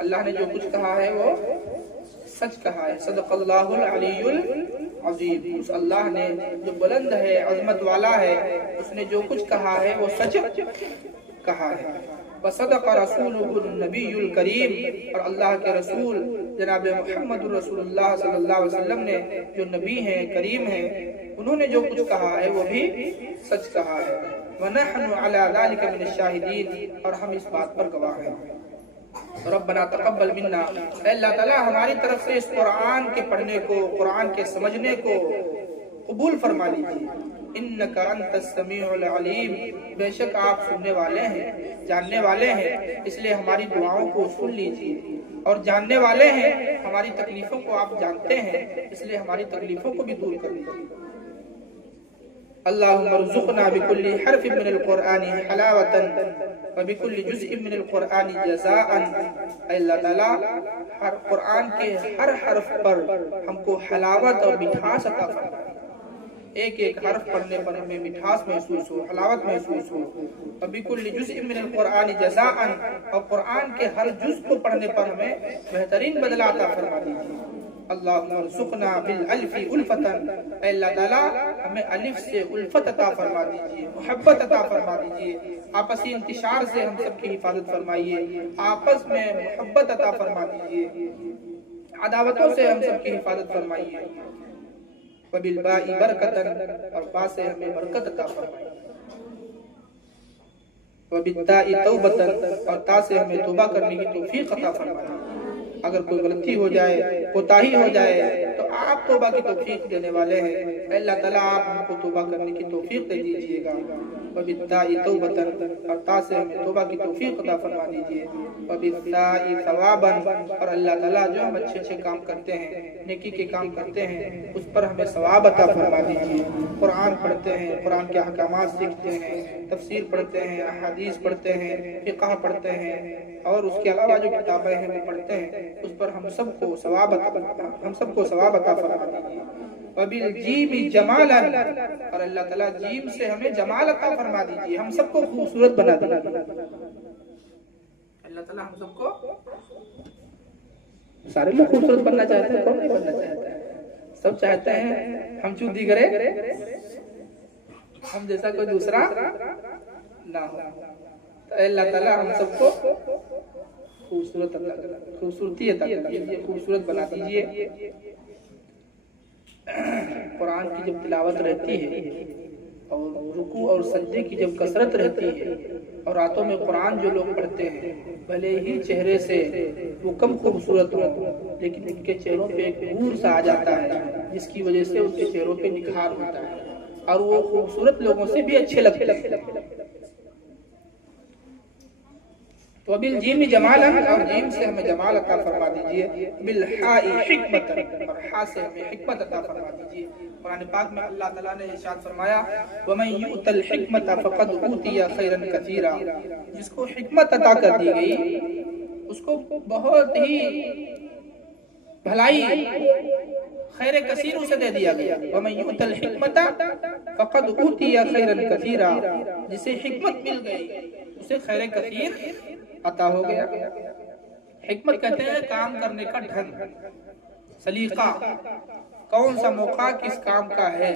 अल्लाह ने जो कुछ कहा है वो सच कहा है। सदक़ल्लाहुल अलीयुल अज़ीम। उस अल्लाह ने जो बुलंद है, अज़मत वाला है, उसने जो कुछ कहा है वो सच कहा है। वसदक़ रसूलुहुन नबियुल करीम। और अल्लाह के रसूल जनाब मुहम्मदुर रसूलुल्लाह सल्लल्लाहु अलैहि वसल्लम ने जो नबी हैं, करीम हैं, उन्होंने जो कुछ कहा है वो भी सच कहा है। वनहनु अला ज़ालिका मिनश शाहिदीन। और हम इस बात पर गवाह हैं। रब्बना तक़ब्बल मिन्ना। अल्लाह ताला हमारी तरफ से इस कुरान के पढ़ने को, कुरान के समझने को कबूल फरमा लीजिए। इन्नका अंतस समीउल अलीम। बेशक आप सुनने वाले हैं, जानने वाले हैं, इसलिए हमारी दुआओं को सुन लीजिए। और जानने वाले हैं, हमारी तकलीफों को आप जानते हैं, इसलिए हमारी तकलीफों को भी दूर कर लीजिए। अल्लाहुम्मा रज़ुक़ना बिकुल्ली हर्फिन मिनल क़ुरआनी हलावतन व बिकुल्ली जुज़इन मिनल क़ुरआनी जज़ाअन। अल्लाह ताला हर कुरान के हर हर्फ पर हमको हलावत और मिठास अता फरमाए। एक एक हर्फ पढ़ने पर हमें मिठास महसूस हो, हलावत महसूस हो। व बिकुल्ली जुज़इन मिनल क़ुरआनी जज़ाअन। और कुरान के हर जुज़ को पढ़ने पर हमें बेहतरीन बदला अता फरमा दीजिए। अल्लाहुम्मा रज़ुक़ना बिल अल्फ़ि उल्फ़तन। अल्लाह ताला हमें अलिफ से उल्फत अता फरमा दीजिए, मोहब्बत अता फरमा दीजिए। आपसी इंतिशार से हम सबकी हिफाजत फरमाइए, आपस में मोहब्बत अता फरमा दीजिए, अदावतों से हम सबकी हिफाजत फरमाइए। वबिल बाई बरकतन। और बा से हमें बरकत अता फरमाइए। वबित्ताई तौबतन। और ता से हमें तौबा करने की तौफीक अता फरमाइए। अगर कोई गलती हो जाए, कोताही हो जाए, तो आप तौबा की तौफीक देने वाले हैं। अल्लाह ताला आप हमको तौबा करने की तौफीक दे दीजिएगा। वबित्ताई तौबतन। और ता से हमें तौबा की तौफीक अता फरमा दीजिए। वबित्ताई सवाबन। और अल्लाह ताला जो हम अच्छे अच्छे काम करते हैं, नेकी के काम करते हैं, उस पर हमें सवाब अता फरमा दीजिए। कुरान पढ़ते हैं, कुरान के अहकामात सीखते हैं, तफसीर पढ़ते हैं, अहादीस पढ़ते हैं, फिक़ह पढ़ते हैं, और उसके अलावा जो किताबें हैं वो पढ़ते हैं, उस पर हम सबको सवाब अता फरमा दीजिए। वबिल जीमी जमालन। और अल्लाह ताला जीम से हमें जमाल अता फरमा दीजिए, हम सबको खूबसूरत बना दीजिए। अल्लाह ताला हम सबको, सारे लोग खूबसूरत बनना चाहते हैं, कौन नहीं बनना चाहता है? सब चाहते हैं हम चूदी करे, हम जैसा कोई दूसरा ना हो। तो अल्लाह ताला हम सबको खूबसूरती अता कीजिए, खूबसूरत बना दीजिए। कुरान की जब तिलावत रहती है और रुकू और सजदे की जब कसरत रहती है, और रातों में कुरान जो लोग पढ़ते हैं, भले ही चेहरे से वो कम खूबसूरत हो, लेकिन उनके चेहरों पे एक नूर सा आ जाता है, जिसकी वजह से उनके चेहरों पे निखार होता है, और वो खूबसूरत लोगों से भी अच्छे लगते हैं। तो बिल जीम जमालन। और जीम से हमें जमाल अता फरमा दीजिए। बिल हाई हिकमतन। और हा से हमें हिकमत अता फरमा दीजिए। कुरान पाक में अल्लाह ताला ने इरशाद फरमाया, वमन युतल हिकमत फक़द ऊतिया खैरन कसीरा। जिसको हिकमत अता कर दी गई, उसको बहुत ही भलाई, खैर कसीर उसे दे दिया गया। वमन युतल हिकमत फक़द ऊतिया खैरन कसीरा। जिसे हिकमत मिल गई, उसे खैर कसीर अता हो गया। हिकमत कहते हैं काम करने का ढंग, सलीका। कौन सा मौका किस काम का है,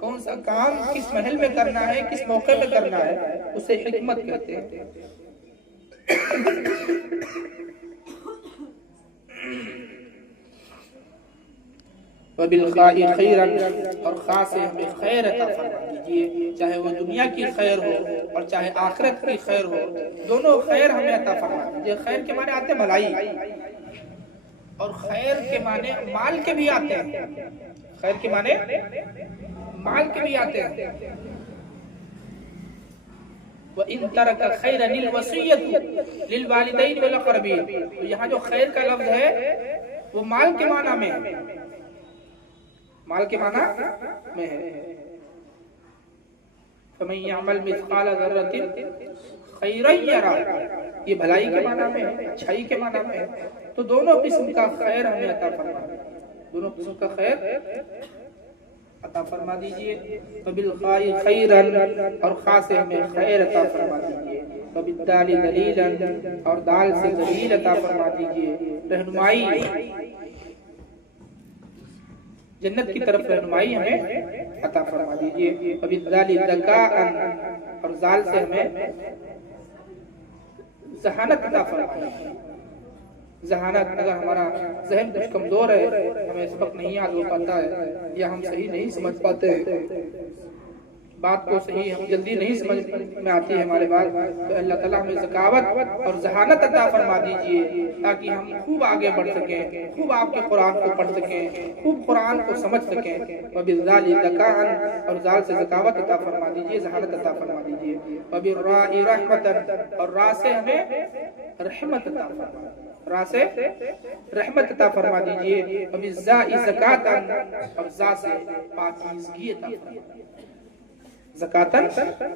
कौन सा काम किस महल में करना है, किस मौके में करना है, उसे हिकमत कहते हैं। वबिल खाई खैरन। और खा से हमें खैर अता फरमा दीजिए, चाहे वो दुनिया की खैर हो और चाहे आखिरत की खैर हो, दोनों खैर हमें अता फरमा दीजिए। खैर के माने आते हैं भलाई, और खैर के माने माल के भी आते हैं। खैर के माने माल के भी आते हैं। व इन तरक खैरन लिल वसियत लिल वालिदैन वल अक़रबीन। तो यहाँ जो खैर का लफ्ज है वो माल के माना में है, माल के माना में है। फमन यअमल मिस्क़ाल ज़र्रतिन खैरन यरा। ये भलाई के माना में है, अच्छाई के माना में है। तो दोनों किस्म का खैर हमें अता फरमा, दोनों किस्म का खैर अता फरमा दीजिए। वबिल खाई खैरन, और खा से हमें खैर अता फरमा दीजिए। वबिद्दाली दलीलन, और दाल से दलील अता फरमा दीजिए, रहनुमाई, जन्नत की तरफ रहनुमाई हमें अता फरमा दीजिए। वबिद्दाली ज़काअन, और जाल से हमें ज़हानत अता फरमा दीजिए। ज़हानत, अगर हमारा ज़हन कुछ कमजोर है, हमें सबक नहीं याद हो पाता है, या हम सही नहीं समझ पाते हैं, बात को सही हम जल्दी नहीं समझ में आती है हमारे बात, तो अल्लाह ताला हमें ज़कावत और ज़हानत अता फरमा दीजिए, ताकि हम खूब आगे बढ़ सकें, खूब आपके कुरान को पढ़ सकें, खूब कुरान को समझ सकें। वबिज़ाली ज़काअन, और जाल से ज़कावत अता फरमा दीजिए, ज़हानत अता फरमा दीजिए। वबिर्राई रहमतन, और रा से हमें रहमत अता फरमा, रा से रहमत अता फरमा दीजिए। वबिज़्ज़ाई ज़कातन, और ज़ा से पाकीज़गी अता फरमा, ज़कातन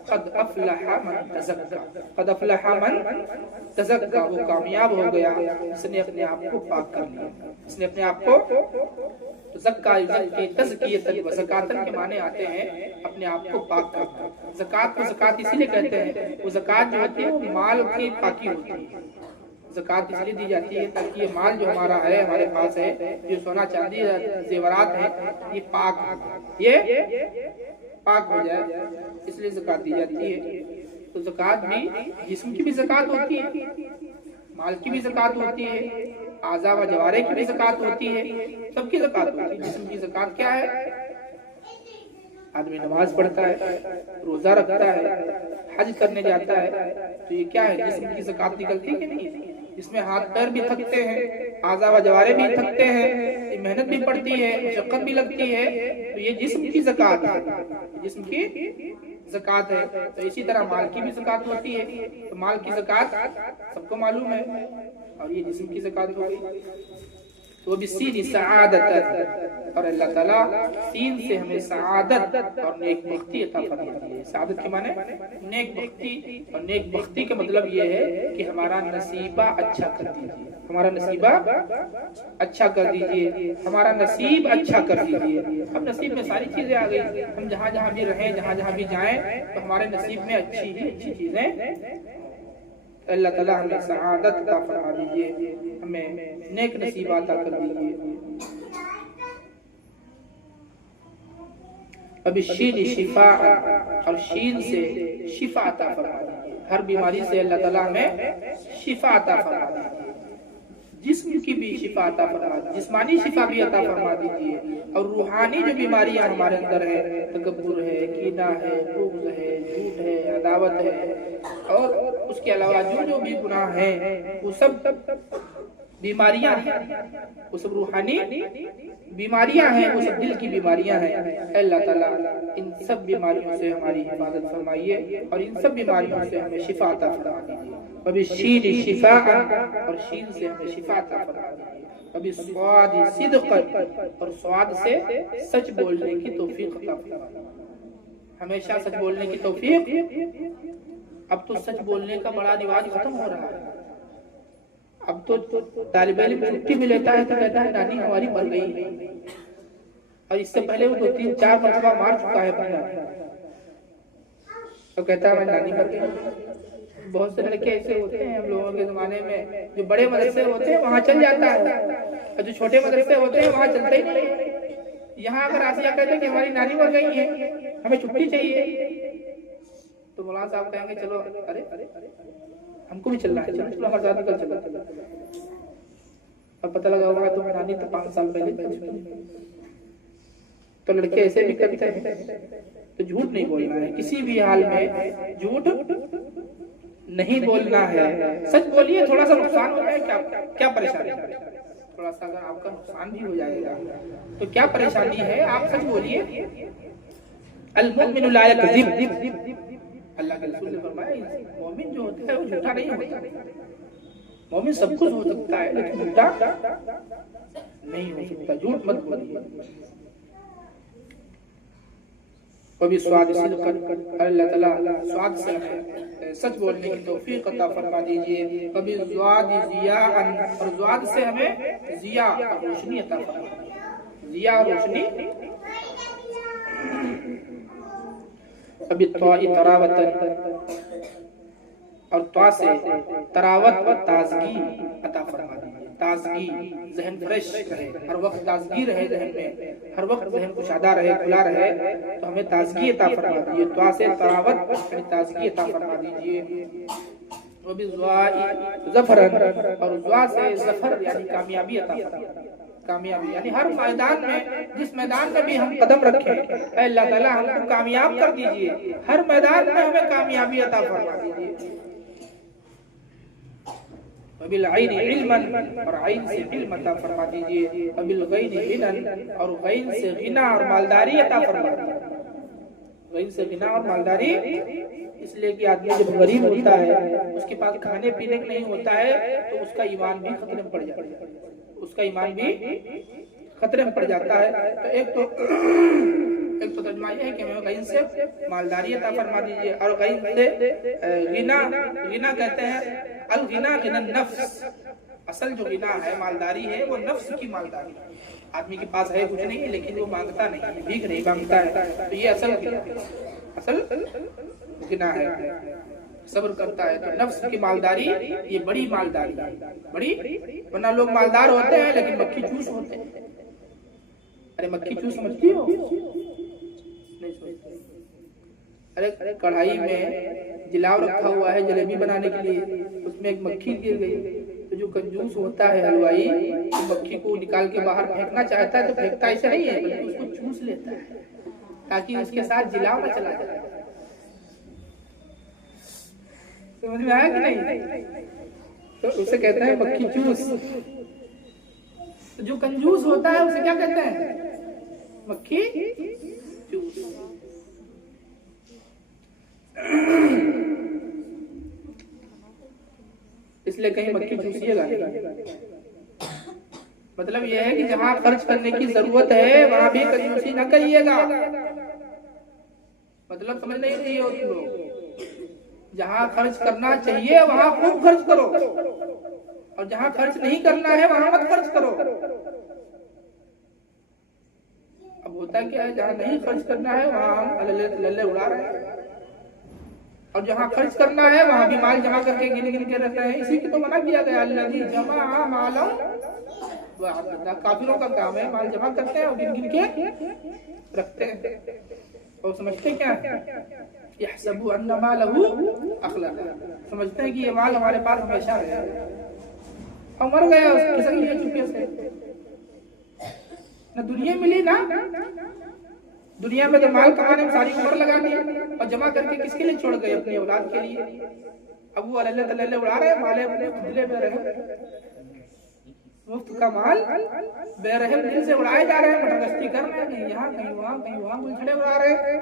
क़द अफ़लह मन तज़क्का, क़द अफ़लह मन तज़क्का, वो कामयाब हो गया जिसने अपने आप को पाक कर लिया, जिसने अपने आप को, तो ज़क्का की तज़कियतन व ज़कातन के माने आते हैं अपने आप को पाक करना। ज़कात को ज़कात इसीलिए कहते हैं, वो ज़कात जो होती है वो माल की पाकी होती है। ज़कात इसलिए दी जाती है ताकि ये माल जो हमारा है, हमारे पास है, जो सोना चांदी जेवरात है, ये पाक हो जाए, इसलिए ज़कात दी जाती है। तो ज़कात भी, जिस्म की भी ज़कात होती है, माल की भी ज़कात होती है, आज़ा व जवारे की भी ज़कात होती है, सबकी ज़कात होती है। जिस्म की ज़कात क्या है? आदमी नमाज पढ़ता है, रोजा रखता है, हज करने जाता है, तो ये क्या है? जिस्म की ज़कात निकलती है कि नहीं? इसमें हाथ पैर भी थकते हैं, आज़ा व जवारे भी थकते हैं, मेहनत भी पड़ती है, मशक्कत भी लगती है, तो ये जिस्म की ज़कात है, जिस्म की ज़कात है। तो इसी तरह माल की भी ज़कात होती है, तो माल की ज़कात सबको मालूम है, और ये जिस्म की ज़कात हो गई। तो बिस्सीनी सआदत, और अल्लाह ताला सीन से हमें सआदत और नेक बख्ती अता फरमाती है। सआदत के माने नेक बख्ती, और नेक बख्ती का मतलब ये है कि हमारा नसीबा अच्छा कर दीजिए, हमारा नसीबा अच्छा कर दीजिए, हमारा नसीब अच्छा कर दीजिए। अब नसीब में सारी चीजें आ गई, हम जहाँ जहाँ भी रहें, जहाँ जहाँ भी जाएं, तो हमारे नसीब में अच्छी ही अच्छी चीजें, अल्लाह ताला हमें सआदत अता फरमा दीजिए, हमें नेक नसीब अता कर दीजिए। अभी शीन शिफा, और शीन से शिफा अता फरमा दीजिए, हर बीमारी से अल्लाह ताला हमें शिफा अता फरमा दीजिए, जिस्म की भी शिफा अता फरमा दीजिए, जिस्मानी शिफा भी अता फरमा दीजिए, और रूहानी जो बीमारियां हमारे अंदर है, तकब्बुर है, कीना है, बुग़्ज़ है, झूठ है, अदावत है, और उसके अलावा जो भी गुनाह हैं, वो सब बीमारियां हैं, वो सब रूहानी बीमारियां हैं, वो सब दिल की बीमारियां हैं। अल्लाह ताला इन सब बीमारियों से हमारी हिफाजत फरमाइए, और इन सब बीमारियों से हमें शिफा अता फरमा दीजिए। अभी शीन शिफा, और शीन से हमें शिफा अता फरमा दीजिए। अभी स्वाद सिद्क़न, और स्वाद से सच बोलने की तौफीक अता फरमा दीजिए, हमेशा सच बोलने की तौफीक। अब तो सच बोलने का बड़ा रिवाज खत्म हो रहा है। अब तो तालिब इल्म छुट्टी भी लेता है तो कहता है नानी हमारी मर गई, और इससे पहले वो 2-3-4 मरतबा मार चुका है अपनी नानी, तो कहता है नानी मर गई। बहुत से लड़के ऐसे होते हैं हम लोगों के जमाने में, जो बड़े मदरसे होते हैं वहाँ चल जाता है, और जो छोटे मदरसे होते हैं वहाँ चलता ही नहीं। यहाँ अगर आसिया कहते हैं कि हमारी नानी मर गई है, हमें छुट्टी चाहिए, तो मौलाना साहब कहेंगे चलो, अरे हमको भी चलना है, चलो हमारे साथ निकल चलो। अब पता लगा होगा तो नानी तो 5 साल पहले, तो लड़के ऐसे भी करते हैं। तो झूठ नहीं बोलना है, किसी भी हाल में झूठ नहीं बोलना है, सच बोलिए। थोड़ा सा नुकसान हो जाए क्या परेशानी, थोड़ा सा अगर आपका नुकसान भी हो जाएगा तो क्या परेशानी है, आप सच बोलिए। अल मुमिनु ला यकज़िब, अल्लाह के रसूल ने फरमाया मोमिन जो होता है वो झूठा नहीं होता। मोमिन सब कुछ हो सकता है लेकिन झूठा नहीं हो सकता, झूठ मत बोलिए। कभी स्वाद सिद्क़न, अल्लाह ताला स्वाद से सच बोलने की तौफीक अता फरमा दीजिए। कभी ज़्वाद ज़ियाअन, और ज़्वाद से हमें ज़िया रोशनी अता फरमा दीजिए, ज़िया रोशनी अभी तरावतन, और त्वा से तरावत व ताजगी अता फरमा दीजिए। ताजगी, जहन फ्रेश रहे, हर वक्त ताजगी रहे जहन में, हर वक्त जहन कुशादा रहे, खुला रहे, तो हमें ताजगी अता फरमा दीजिए। त्वा से तरावत यानी ताजगी अता फरमा दीजिए। वो भी ज़फरन, और दुआ से ज़फर यानी कामयाबी अता फरमा, कामयाबी यानी हर मैदान में, जिस मैदान में भी हम कदम रखें, अल्लाह ताला हमको कामयाब कर दीजिए, हर मैदान में हमें कामयाबी अता फरमा दीजिए। वबिल ऐन इल्मन, और ऐन से इल्म अता फरमा दीजिए। वबिल गैन गिनन, और गैन से गिना और मालदारी अता फरमा दीजिए। गैन से गिना और मालदारी इसलिए कि आदमी जब गरीब होता है, उसके पास खाने पीने का नहीं होता है, तो उसका ईमान भी खतरे में पड़ जाता है, उसका ईमान भी खतरे में पड़ जाता है। तो एक तो तर्जुमा ये है कि हमें गैन से मालदारी अता फरमा दीजिए, और गैन से गिना, गिना कहते हैं अल गिना गिना नफ्स, असल जो गिना है, मालदारी है, वो नफ्स की मालदारी। आदमी के पास है कुछ नहीं, लेकिन वो मांगता नहीं, भीख नहीं मांगता है, तो ये असल गिना, असल गिना है, सब्र करता है। तो नफ्स की मालदारी ये बड़ी मालदारी, बड़ी, वरना लोग मालदार होते हैं लेकिन मक्खी चूस होते हैं। अरे मक्खी चूस समझती हो? नहीं समझती। अरे कढ़ाई में जिलाव रखा हुआ है जलेबी बनाने के लिए, उसमें एक मक्खी गिर गई, तो जो कंजूस होता है हलवाई, तो मक्खी को निकाल के बाहर फेंकना चाहता है, तो फेंकता ऐसा नहीं है, बल्कि उसको चूस लेता है ताकि उसके साथ जिलाव न चला जाए। समझ में आया कि नहीं? तो उसे कहते हैं मक्खी चूस। तो जो कंजूस होता है उसे क्या कहते हैं? मक्खी चूस। इसलिए कहीं मक्खी चूसिएगा नहीं। मतलब यह है कि जहां खर्च करने की जरूरत है वहां भी कंजूसी न करिएगा। मतलब समझ नहीं रही हो तुम लोग? जहां खर्च करना चाहिए वहां खूब खर्च करो, और जहां खर्च नहीं करना है वहां मत खर्च करो। अब होता क्या है, जहां नहीं खर्च करना है वहां हम लल्ले उड़ा रहे हैं, और जहां खर्च करना है वहां भी माल जमा करके गिन गिन के रख रहे हैं। इसी की तो मना किया गया, अल्लज़ी जमा मालम व अद्दा। काफिरों का काम है माल जमा करते हैं और गिन गिन के रखते हैं, और समझते क्या यहसबु अन्ना मालहु अखलद, समझते हैं कि ये माल हमारे पास हमेशा रहेगा, और मर गया उसकी सही है चुपके से। न दुनिया मिली ना, दुनिया में तो माल कमाने में सारी उम्र लगा दी, और जमा करके किसके लिए छोड़ गए? अपनी औलाद के लिए। अब वो अल्लाह तल्ले उड़ा रहे हैं, माले अपने खुदले बेरहम, मुफ्त का माल बेरहम दिल से उड़ाए जा रहे हैं, मटरगश्ती कर रहे हैं, कहीं यहाँ कहीं वहाँ कहीं वहाँ गुलछड़े उड़ा रहे हैं।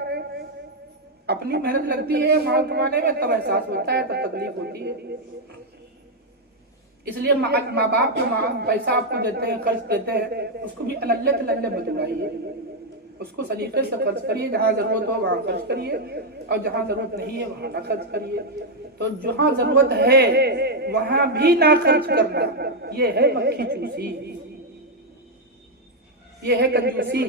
अपनी मेहनत लगती है माल कमाने में, तब एहसास होता है, तब तकलीफ होती है। इसलिए माँ बाप जो पैसा आपको देते हैं, खर्च देते हैं, उसको भी अल्लाह बदलाइए, उसको सलीके से खर्च करिए। जहाँ जरूरत हो वहाँ खर्च करिए, और जहाँ जरूरत नहीं है वहाँ ना खर्च करिए। तो जहाँ जरूरत है वहाँ भी ना खर्च करना, ये है मक्खी चूसी, ये है कंजूसी।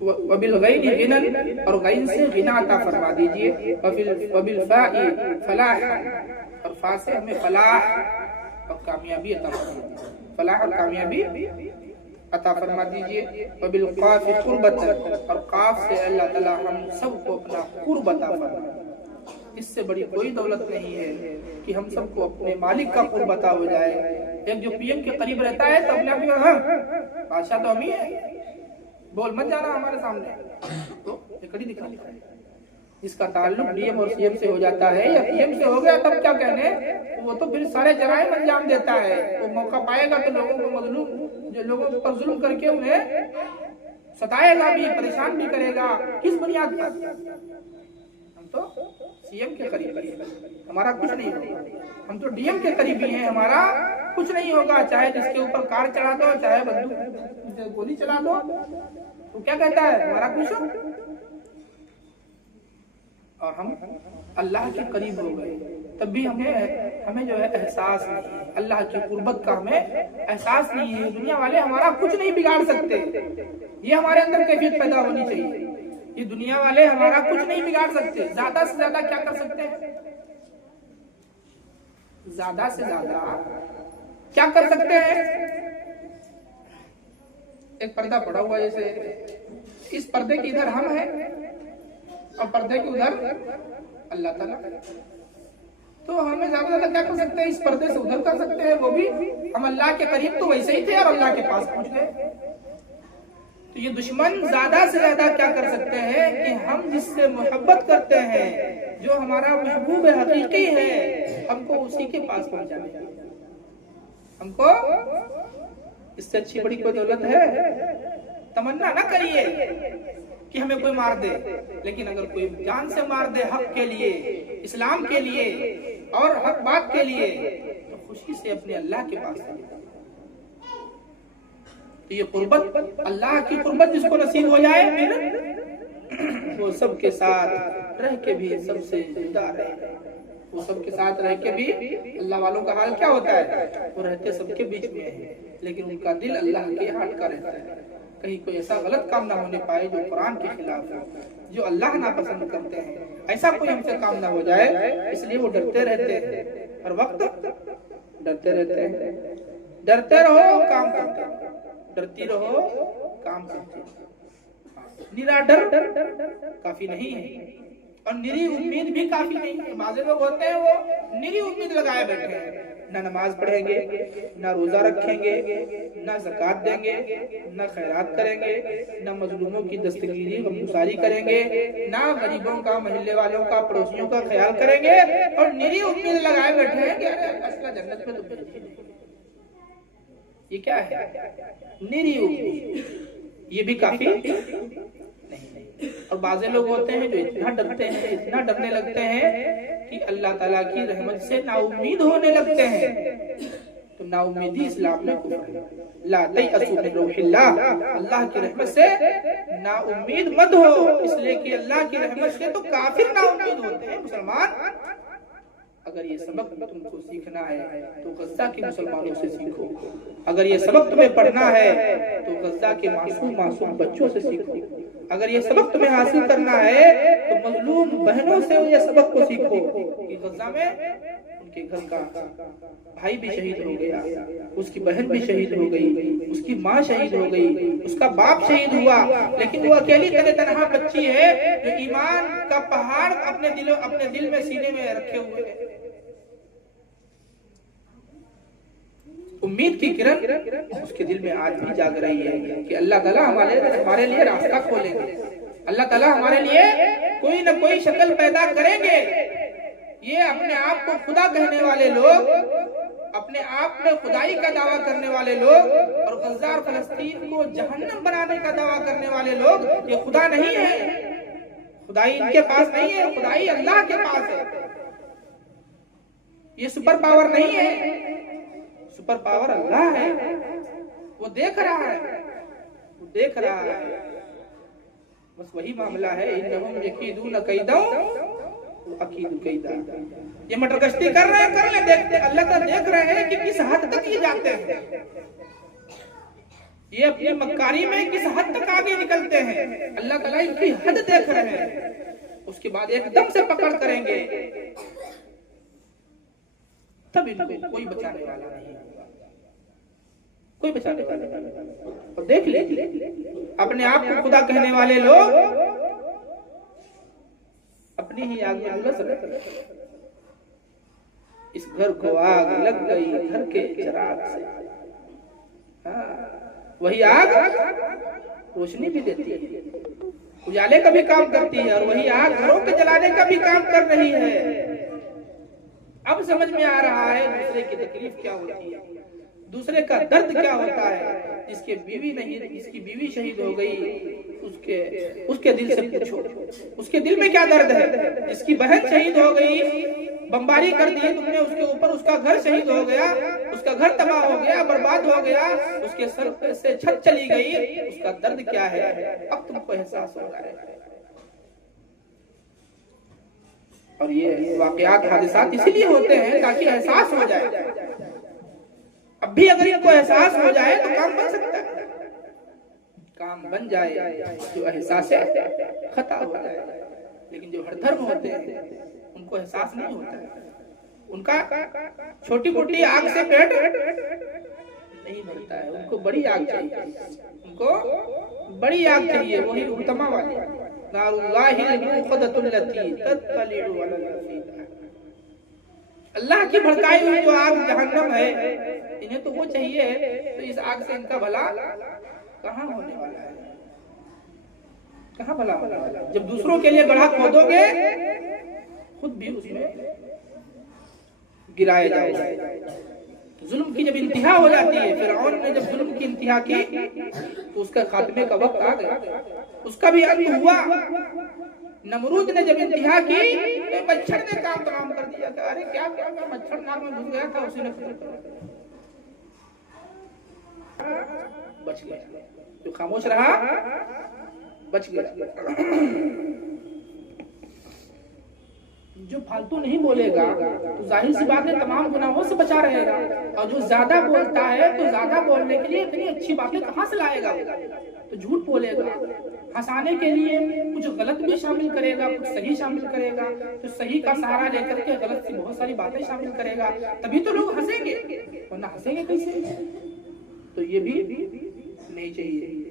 वबिल गैन गिनन, और गैन से गिना अता फरमा दीजिए। वबिल फाई फलाह, और फा से हमें फलाह और कामयाबी अता फरमा दीजिए, फलाह और कामयाबी अता फरमा दीजिए। वबिल काफ कुर्बतन, और काफ से अल्लाह ताला हम सबको अपना कुर्ब अता फरमा। इससे बड़ी कोई दौलत नहीं है कि हम सबको अपने मालिक का कुर्ब अता हो जाए। एक जो पीएम के करीब रहता है तो अपने आप बादशाह तो हम ही है, बोल मत जाना हमारे सामने, तो कड़ी दिखा दिखा। जिसका ताल्लुक डीएम और सीएम से हो जाता है या पीएम से हो गया तब क्या कहने, वो तो फिर सारे जराइम अंजाम देता है। वो मौका पाएगा तो लोगों को मजलूम, जो लोगों पर जुल्म करके उन्हें सताएगा भी, परेशान भी करेगा। किस बुनियाद पर? हम तो सीएम के करीबी हैं, हमारा कुछ नहीं होगा। हम तो डीएम के करीबी हैं, हमारा कुछ नहीं होगा। चाहे जिसके ऊपर कार चढ़ा दो, चाहे बंदूक गोली चला दो, तो क्या कहता है हमारा कुछ। और हम अल्लाह के करीब हो गए तब भी हमें जो है एहसास नहीं है, अल्लाह की कुर्बत का हमें एहसास नहीं है। दुनिया वाले हमारा कुछ नहीं बिगाड़ सकते, ये हमारे अंदर कैफियत पैदा होनी चाहिए। ये दुनिया वाले हमारा कुछ नहीं बिगाड़ सकते। ज्यादा से ज्यादा क्या कर सकते हैं? ज्यादा से ज्यादा क्या कर सकते हैं? एक पर्दा पड़ा हुआ, जैसे इस पर्दे के इधर हम हैं और पर्दे के उधर अल्लाह ताला। तो हमें ज्यादा ज्यादा क्या कर सकते हैं? इस पर्दे से उधर कर सकते हैं, वो भी हम अल्लाह के करीब तो वैसे ही थे और अल्लाह के पास पहुंच गए। तो ये दुश्मन ज्यादा से ज्यादा क्या कर सकते हैं कि हम जिससे मोहब्बत करते हैं, जो हमारा महबूब हकीकी है, हमको उसी के पास पहुंचाने। हमको इससे अच्छी बड़ी कोई दौलत है? तमन्ना ना करिए कि हमें कोई मार दे, लेकिन अगर कोई जान से मार दे हक के लिए, इस्लाम के लिए और हक बात के लिए, तो खुशी से अपने अल्लाह के पास चले। तो ये कुर्बत, अल्लाह की कुर्बत जिसको नसीब हो जाए, फिर वो सबके साथ रह के भी सबसे जुदा रहे। वो सबके साथ रह के भी, अल्लाह वालों का हाल क्या होता है? वो रहते सबके बीच में है, लेकिन उनका दिल अल्लाह के हट का रहता है। कहीं कोई ऐसा गलत काम ना होने पाए जो कुरान के खिलाफ हो, जो अल्लाह नापसंद करते हैं, ऐसा कोई हमसे काम ना हो जाए। इसलिए वो डरते रहते हैं, हर वक्त डरते रहते हैं। डरते रहो काम करते, डरती रहो काम करते। निरा डर काफी नहीं है और निरी उम्मीद भी काफी नहीं है। बाज़ लोग होते हैं वो निरी उम्मीद लगाए बैठे हैं, ना नमाज पढ़ेंगे, ना रोजा रखेंगे, ना ज़कात देंगे, ना खैरात करेंगे, ना मजलूमों की दस्तगीरी गमगुसारी करेंगे, ना गरीबों का, महल्ले वालों का, पड़ोसियों का ख्याल करेंगे, और निरी उम्मीद लगाए बैठे हैं कि अरे असला जन्नत में तो। ये क्या है? निरी उम्मीद। ये भी काफी नहीं। और बाज़े लोग होते हैं जो इतना डरते हैं, इतना डरने लगते हैं कि अल्लाह ताला की रहमत से नाउम्मीद होने लगते हैं। तो नाउम्मीदी इस्लाम में कुफ्र है। ला तयअसू मिन रूहिल्लाह, अल्लाह की रहमत से नाउम्मीद मत हो, इसलिए कि अल्लाह की रहमत से तो काफिर नाउम्मीद होते हैं। मुसलमान, अगर ये सबक तुमको सीखना है तो गज़्ज़ा के मुसलमानों से सीखो। अगर ये सबक तुम्हें पढ़ना है तो गज़्ज़ा के मासूम बच्चों से सीखो। अगर ये सबक तुम्हें हासिल करना है तो मजलूम बहनों से ये सबक को सीखो कि गज़्ज़ा में उनके घर का भाई भी शहीद हो गया, उसकी बहन भी शहीद हो गई, उसकी माँ शहीद हो गई, उसका बाप शहीद हुआ, लेकिन वो अकेली तन्हा बच्ची है जो ईमान का पहाड़ अपने दिल में, सीने में रखे हुए है। उम्मीद की किरण उसके दिल में आज भी जाग रही है कि अल्लाह ताला हमारे लिए रास्ता खोलेंगे, अल्लाह ताला हमारे लिए कोई न कोई शक्ल पैदा करेंगे। ये अपने आप को खुदा कहने वाले लोग, अपने आप में खुदाई का दावा करने वाले लोग और गज़्ज़ा और फलस्तीन को जहन्नम बनाने का दावा करने वाले लोग, ये खुदा नहीं है। खुदाई इनके पास नहीं है, खुदाई अल्लाह के पास है। ये सुपर पावर नहीं है, सुपर पावर अल्लाह है। वो देख रहा है, वो देख रहा है। बस वही मामला है, इन्नहुम यकीदून कैदा अकीदु कैदा। ये मटरगश्ती कर रहे हैं, कर ले, देखते अल्लाह का देख रहे हैं कि किस हद तक ये जाते हैं, ये अपनी मक्कारी में किस हद तक आगे निकलते हैं। अल्लाह ताला इनकी हद देख रहे हैं, उसके बाद एकदम से पकड़ करेंगे, तब इनको कोई बचाने वाला नहीं, कोई बचाने वाला नहीं। और देख ले अपने आप को खुदा कहने वाले लोग अपनी ही आग में उलझ रहे। इस घर को आग लग गई घर के चिराग से। वही आग रोशनी भी देती है, उजाले का भी काम करती है, और वही आग घरों के जलाने का भी काम कर रही है। अब समझ में आ रहा है दूसरे की तकलीफ क्या होती है, दूसरे का दर्द क्या होता है। जिसकी बीवी नहीं, जिसकी बीवी शहीद हो गई, उसके दिल से पूछो, उसके दिल में क्या दर्द है। जिसकी बहन शहीद हो गई, बमबारी कर दी तुमने उसके ऊपर, उसका घर शहीद हो गया, उसका घर तबाह हो गया, बर्बाद हो गया, उसके सर से छत चली गई, उसका दर्द क्या है अब तुमको एहसास हो रहा है। और ये वाकयात हादिसात इसीलिए होते हैं ताकि एहसास हो जाए। अब भी अगर इनको एहसास हो जाए तो काम बन सकता है, काम बन जाए जो एहसास है खता हो जाए। लेकिन जो हरधर्म होते हैं उनको एहसास नहीं होता है, उनका छोटी मोटी आग से पेट नहीं भरता है, उनको बड़ी आग चाहिए, उनको बड़ी आग चाहिए, वही उत्तमा वाली अल्लाह की भड़काई हुई जो आग जहन्नम है, इन्हें तो वो चाहिए। तो इस आग से इनका भला कहाँ होने वाला है, कहाँ भला होने वाला है? जब दूसरों के लिए गड्ढा खोदोगे खुद भी उसमें गिराए जाओगे। जुल्म की जब इंतहा हो जाती है, फिरऔन ने जब जुल्म की इंतहा की तो उसका खात्मे का वक्त आ गया, उसका भी अंत हुआ। नमरूद ने जब इंतहा की तो मच्छर ने काम तमाम कर दिया था। अरे क्या क्या क्या, मच्छर नाक में घुस गया था, उसी ने बच गया, जो खामोश रहा बच गया। जो फालतू नहीं बोलेगा तो जाहिर सी बात है तमाम गुनाहों से बचा रहेगा, और जो ज्यादा बोलता है तो ज्यादा बोलने के लिए इतनी अच्छी बातें कहाँ से लाएगा? तो झूठ बोलेगा, हंसाने के लिए कुछ गलत भी शामिल करेगा, कुछ सही शामिल करेगा, तो सही का सहारा लेकर के गलत सी बहुत सारी बातें शामिल करेगा, तभी तो लोग हंसेंगे, वरना हंसेंगे कैसे? तो ये भी नहीं चाहिए।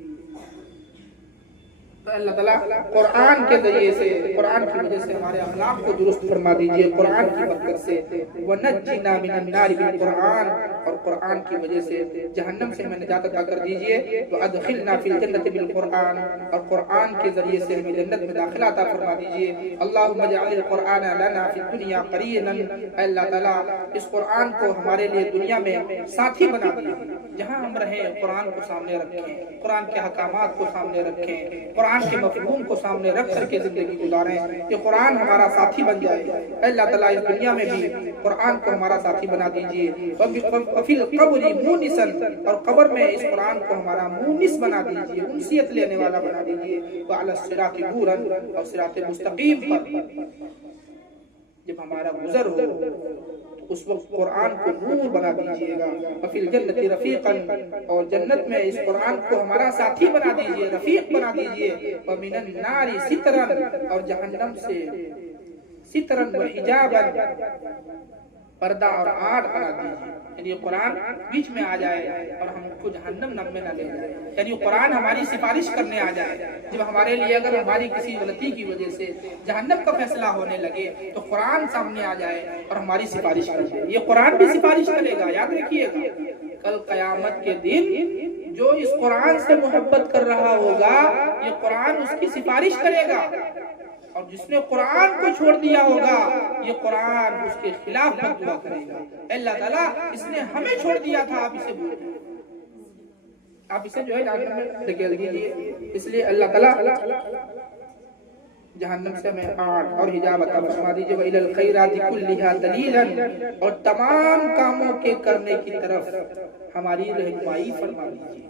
तो अल्लाह ताला कुरान के जरिए से, कुरान की वजह से हमारे अखलाक को दुरुस्त फरमा दीजिए, कुरान की बरकत से वनज्जिना मिनन नार बिल कुरान, और कुरान की वजह से जहन्नम से हमें निजात अता कर दीजिए। तो अदखिलना फिल जन्नति बिल कुरान, और कुरान के जरिए से हमें जन्नत में दाखिला अता फरमा दीजिए। अल्लाहुम्मा जअल कुरान लना फिद दुनिया करीनन, अल्लाह ताला इस कुरान को हमारे लिए दुनिया में साथी बना दीजिए, जहाँ हम रहें कुरान को सामने रखें, कुरान के हकामात को सामने रखें, कुरान के मफहूम को सामने रख करके जिंदगी गुजारें, कि कुरान हमारा साथी बन जाए। अल्लाह ताला इस दुनिया में भी कुरान को हमारा साथी बना दीजिए। वफिल क़ब्रि मुनिसन, और कब्र में इस कुरान को हमारा मुनिस बना दीजिए, उनसियत लेने वाला बना दीजिए। व अला सिराति नूरन, और सिरात मुस्तकीम पर जब हमारा गुजर हो उस वक्त कुरान को नूर बना दीजिएगा। वफिल जन्नति रफीकन, और जन्नत में इस कुरान को हमारा साथी बना दीजिए, रफीक बना दीजिए। व मिनन नारी सितरन, और जहन्नम से सितरन व हिजाबन, पर्दा और आड़ बना दीजिए, यानी कुरान बीच में आ जाए और हमको जहन्नम नम में न ले जाए, यानी कुरान हमारी सिफारिश करने आ जाए। जब हमारे लिए अगर हमारी किसी गलती की वजह से जहन्नम का फैसला होने लगे तो कुरान सामने आ जाए और हमारी सिफारिश कर दे। ये कुरान भी सिफारिश करेगा, याद रखिएगा। कल कयामत के दिन जो इस कुरान से मोहब्बत कर रहा होगा, ये कुरान उसकी सिफारिश करेगा, और जिसने कुरान को छोड़ दिया होगा ये कुरान उसके खिलाफ बददुआ करेगा। अल्लाह ताला इसने हमें छोड़ दिया था, आप इसे भूल गए, आप इसे जो है जहन्नम में धकेल दीजिए। इसलिए अल्लाह ताला जहन्नम से हमें आड़ और हिजाब अता फरमा दीजिए। व इलल खैराति कुल्लिहा दलीलन, और तमाम कामों के करने की तरफ हमारी रहनुमाई फरमा दीजिए।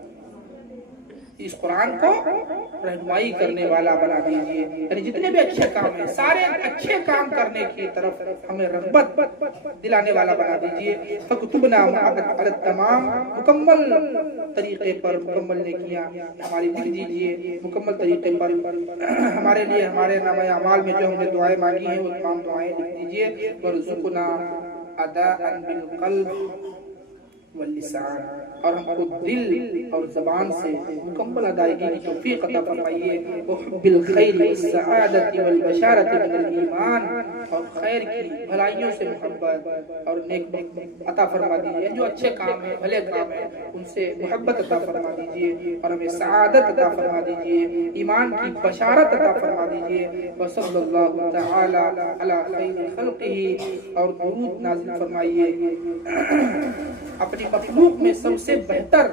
इस कुरान को रहनुमाई करने वाला बना दीजिए, यानी जितने भी अच्छे काम हैं सारे अच्छे काम करने की तरफ हमें रग़बत दिलाने वाला बना दीजिए। फकुतुबना अल तमाम, मुकम्मल तरीके पर मुकम्मल नेकियां हमारी लिख दीजिए, मुकम्मल तरीके पर हमारे लिए हमारे नामे अमाल में जो हमने दुआएं मांगी हैं वो तमाम दुआएं लिख दीजिए। वरज़ुक़ना अदाअन बिल क़ल्ब वल लिसान, और हमको दिल और ज़बान से मुकम्मल अदायगी की तौफीक अता फरमाइए। बिल खैर वस्सआदति वल बशारति मिनल ईमान, और खैर की भलाइयों से मोहब्बत और नेक अता फरमा दीजिए। जो अच्छे काम है भले काम है उनसे मोहब्बत अता फरमा दीजिए, और हमें सआदत अता फरमा दीजिए, ईमान की बशारत अता फरमा दीजिए। व सल्लल्लाहु तआला अला खैरि खल्क़िही, और दुरूद नाज़िल फरमाइए अपनी मखलूक में सबसे बेहतर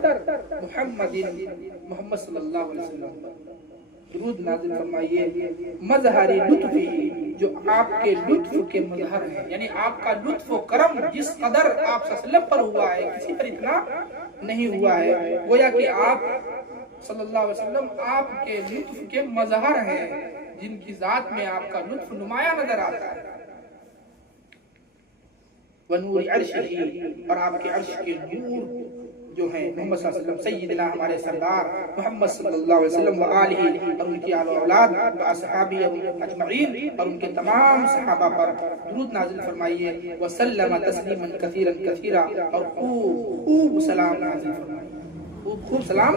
मोहम्मद सल्लल्लाहु अलैहि वसल्लम पर दुरूद नाज़िल फरमाइए। मज़हरी लुत्फ़ी, जो आपके लुत्फ़ के मज़हर है, यानी आपका लुत्फ़ व करम जिस कदर आप सल्लल्लाहु पर हुआ है किसी पर इतना नहीं हुआ है। गोया कि आप सल्लल्लाहु अलैहि वसल्लम आपके लुत्फ़ के मज़हर हैं, जिनकी ज़ात में आपका लुत्फ़ नुमाया नजर आता है। व नूर अर्शिही, और आपके अर्श के नूर जो है मोहम्मद सल्लल्लाहु अलैहि वसल्लम, सय्यदना हमारे सरदार मोहम्मद सल्लल्लाहु अलैहि वसल्लम व आलिही, और उनकी आल औलाद व असहाबी अजमईन, और उनके तमाम सहाबा पर दुरूद नाजिल फरमाइए। व सल्लम तस्लीमन कसीरन कसीरा, और खूब खूब सलाम नाजिल फरमाइए, खूब खूब सलाम